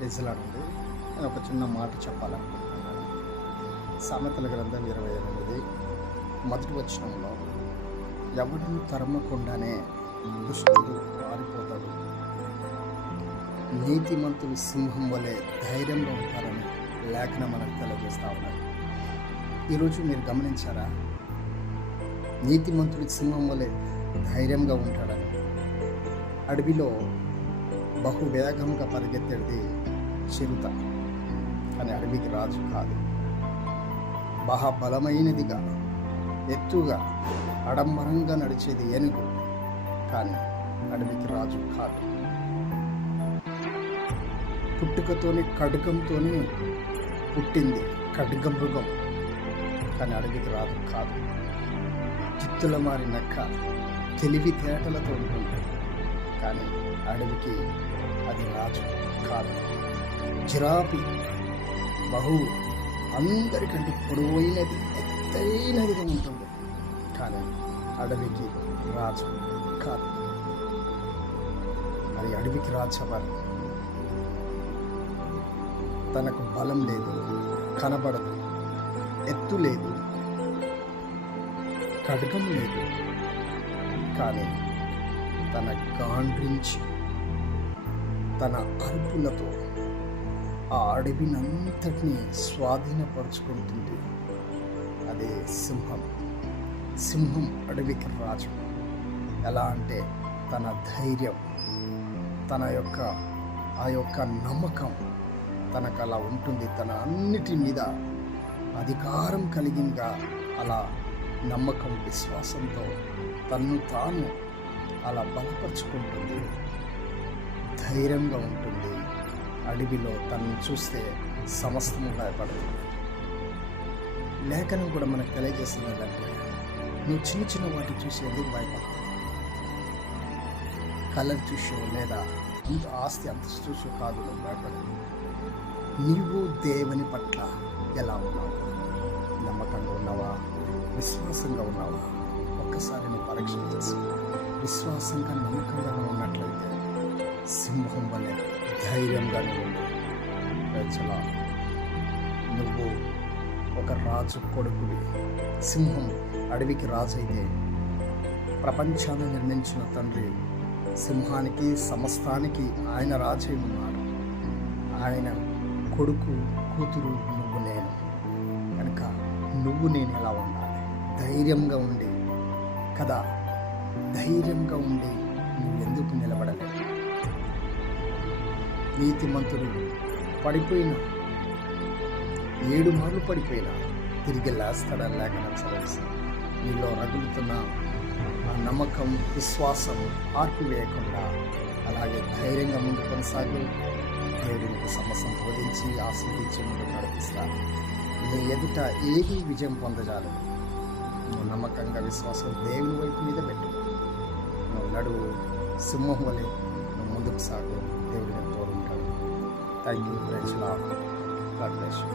రిజలాడండి. నేను ఒక చిన్న మాట చెప్పాలనుకుంటున్నాను. సామెతల గ్రంథం 28 మొదటి వచనంలో, ఎవడిని తరమకుండానే దుష్టుడు పారిపోతాడు, నీతిమంతుడు సింహం వలె ధైర్యంగా ఉంటారని లేఖనం మనకు తెలియజేస్తూ ఉన్నారు. ఈరోజు మీరు గమనించారా? నీతిమంతుడి సింహం వలె ధైర్యంగా ఉంటాడని. అడవిలో బహువేగంగా పరిగెత్తేది చిరుత, కానీ అడవికి రాజు కాదు. బలమైనదిగా ఎత్తుగా ఆడంబరంగా నడిచేది ఏనుగు, కానీ అడవికి రాజు కాదు. పుట్టుకతోనే ఖడ్గంతోనే పుట్టింది ఖడ్గ మృగం, కానీ అడవికి రాజు కాదు. చిత్తుల మారి నక్క తెలివితేటలతో ఉంటుంది, కానీ అడవికి అది రాజు కాదు. జిరాఫీ అందరికంటే పొడవైనది, ఎత్తైనదిగా ఉంటుంది, కానీ అడవికి రాజు కాదు. మరి అడవికి రాజవారు తనకు బలం లేదు, కనబడదు, ఎత్తు లేదు, ఖడ్గం లేదు, కానీ తన గాండ్రించి తన అరుపులతో ఆ అడవినంతటినీ స్వాధీనపరుచుకుంటుంది. అదే సింహం అడవికి రాజు. ఎలా అంటే తన ధైర్యం, తన యొక్క నమ్మకం తనకు అలా ఉంటుంది. తన అన్నిటి మీద అధికారం కలిగిందిగా అలా నమ్మకం, విశ్వాసంతో తన్ను తాను అలా బలపరుచుకుంటుంది, ధైర్యంగా ఉంటుంది. అడవిలో తనను చూస్తే సమస్తము భయపడుతుంది. లేఖనం కూడా మనకు తెలియజేస్తుంది ఏంటంటే, నువ్వు చిన్న చిన్న వాటి చూసి ఎందుకు భయపడతావు? కలర్ చూసో లేదా అంత ఆస్తి అంతస్తు చూసో కాదు నువ్వు భయపడదు. నీవు దేవుని పట్ల ఎలా ఉన్నావు? నమ్మకంగా ఉన్నావా? విశ్వాసంగా ఉన్నావా? ఒక్కసారి నువ్వు పరీక్ష చేసి విశ్వాసంగా నమ్మకంగా ఉన్నట్లయితే సింహం వలె ధైర్యంగానే ఉంది. నువ్వు ఒక రాజు కొడుకువి. సింహం అడవికి రాజు అయితే ప్రపంచాన్ని నిర్మించిన తండ్రి సింహానికి సమస్తానికి ఆయన రాజై ఉన్నాడు. ఆయన కొడుకు కూతురు నువ్వు నేను. కనుక నువ్వు నేను ఎలా ఉండాలి? ధైర్యంగా ఉండి కదా, ధైర్యంగా ఉండి నువ్వు ఎందుకు నిలబడలేవు? నీతిమంతుడు పడిపోయినా 7 మార్లు పడిపోయినా తిరిగి లేస్తాడని లేఖనం చదివిస్తాడు. నీలో రగులుతున్న ఆ నమ్మకం, విశ్వాసం ఆర్పివేయకుండా అలాగే ధైర్యంగా ముందు కొనసాగు. దేవుడు నీకు సమస్యను బోధించి ఆస్వాదించి ముందుకు నడిపిస్తాడు. నీ ఎదుట ఏది విజయం పొందజాలి. నువ్వు నమ్మకంగా విశ్వాసం దేవుని వైపు మీద పెట్టు. నువ్వు నడువు సింహం వలె నువ్వు ముందుకు సాగు. దేవుడిని తోడుంటాడు. Thank you. Praise the Lord. God bless you.